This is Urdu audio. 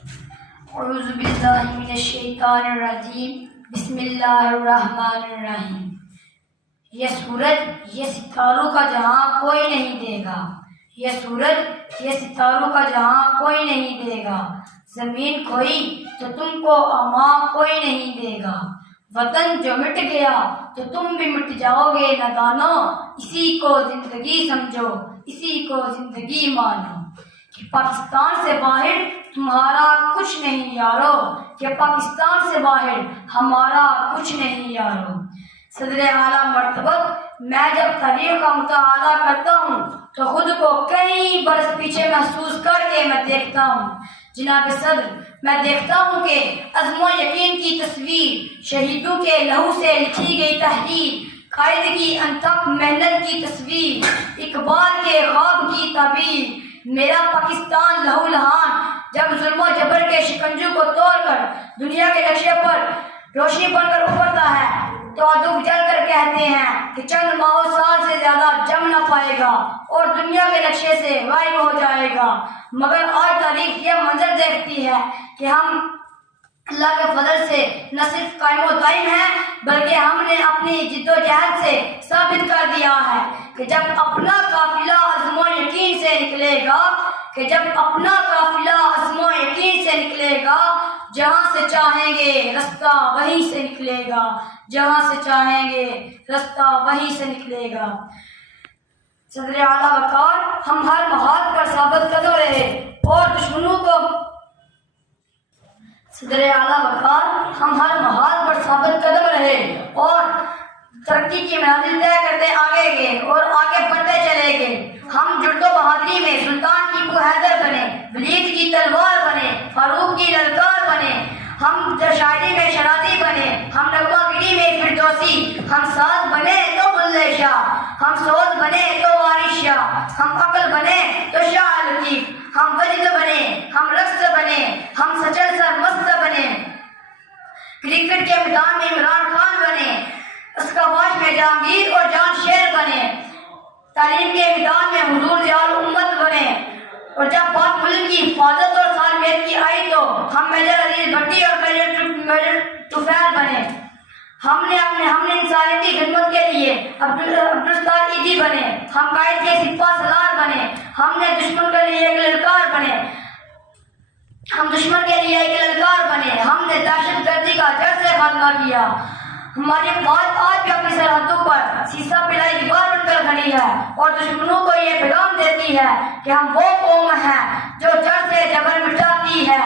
اعوذ باللہ من الشیطان الرجیم بسم اللہ الرحمن الرحیم۔ یہ سورج یہ ستاروں کا جہاں کوئی نہیں دے گا، یہ سورج یہ ستاروں کا جہاں کوئی نہیں دے گا، زمین کھوئی تو تم کو اماں کوئی نہیں دے گا، وطن جو مٹ گیا تو تم بھی مٹ جاؤ گے نادانو، اسی کو زندگی سمجھو، اسی کو زندگی مانو۔ کہ پاکستان سے باہر تمہارا کچھ نہیں یارو، کہ پاکستان سے باہر ہمارا کچھ نہیں یارو۔ صدر اعلیٰ مرتبت میں جب تاریخ کا مطالعہ کرتا ہوں تو خود کو کئی برس پیچھے محسوس کر کے میں دیکھتا ہوں۔ جناب صدر، میں دیکھتا ہوں کہ عزم و یقین کی تصویر، شہیدوں کے لہو سے لکھی گئی تحریر، قائد کی انتھک محنت کی تصویر، اقبال کے خواب کی تعبیر۔ میرا پاکستان لہو لہان جب ظلم و جبر کے شکنجوں کو توڑ کر دنیا کے نقشے پر روشنی بن کر ابھرتا ہے تو دکھ جل کر کہتے ہیں کہ چند ماہ سال سے زیادہ جم نہ پائے گا اور دنیا کے نقشے سے غائب ہو جائے گا۔ مگر آج تاریخ یہ منظر دیکھتی ہے کہ ہم اللہ کے فضل سے نہ صرف قائم و دائم ہیں بلکہ ہم نے اپنی جد و جہد سے ثابت کر دیا ہے کہ جب اپنا قافلہ عزم و یقین سے نکلے گا، کہ جب اپنا قافلہ عزم و یقین سے نکلے گا، جہاں سے چاہیں گے رستہ وہیں سے نکلے گا، جہاں سے چاہیں گے رستہ وہیں سے نکلے گا۔ صدر اعلیٰ وقار ہم ہر محال پر ثابت قدم رہے اور دشمنوں کو صدر اعلیٰ وقار ہم ہر محال پر ثابت قدم رہے اور ترقی کی منازل طے کرتے آگے گئے اور آگے بڑھتے چلے گئے۔ ہم جرت و بہادری میں سلطان ٹیپو حیدر بنے، ولید کی تلوار بنے، فاروق کی للکار بنے، ہم شاعری میں شرازی بنے، ہم نغمہ گری میں فردوسی، ہم ساز بنے تو بلے شاہ، ہم سوز بنے تو وارث شاہ، ہم عقل بنے تو شاہ لطیف، ہم وجد بنے، ہم رقص بنے، ہم سچل سر مست بنے، کرکٹ کے میدان میں عمران خان بنے، اسکواش میں جہانگیر اور جان شیر بنے، تعلیم کے میدان میں حضور ضیاء الامت بنے، اور جب بات ملک کی حفاظت اور سالمیت کی آئی تو ہم میجر عزیز بھٹی اور میجر طفیل بنے۔ ہم نے انسانیتی خدمت کے لیے عبدالستار عیدی بنے، ہم قائد کے سپہ سالار بنے، ہم نے دشمن کے لیے ایک للکار بنے، ہم دشمن کے لیے ایک للکار بنے، ہم نے دہشت گردی کا جڑ سے خاتمہ کیا۔ ہماری فوج آج بھی اپنی سرحدوں پر سیسا پلائی دیوار بن کر کھڑی ہے اور دشمنوں کو یہ پیغام دیتی ہے کہ ہم وہ قوم ہیں جو جڑ سے جبر مٹاتی ہے۔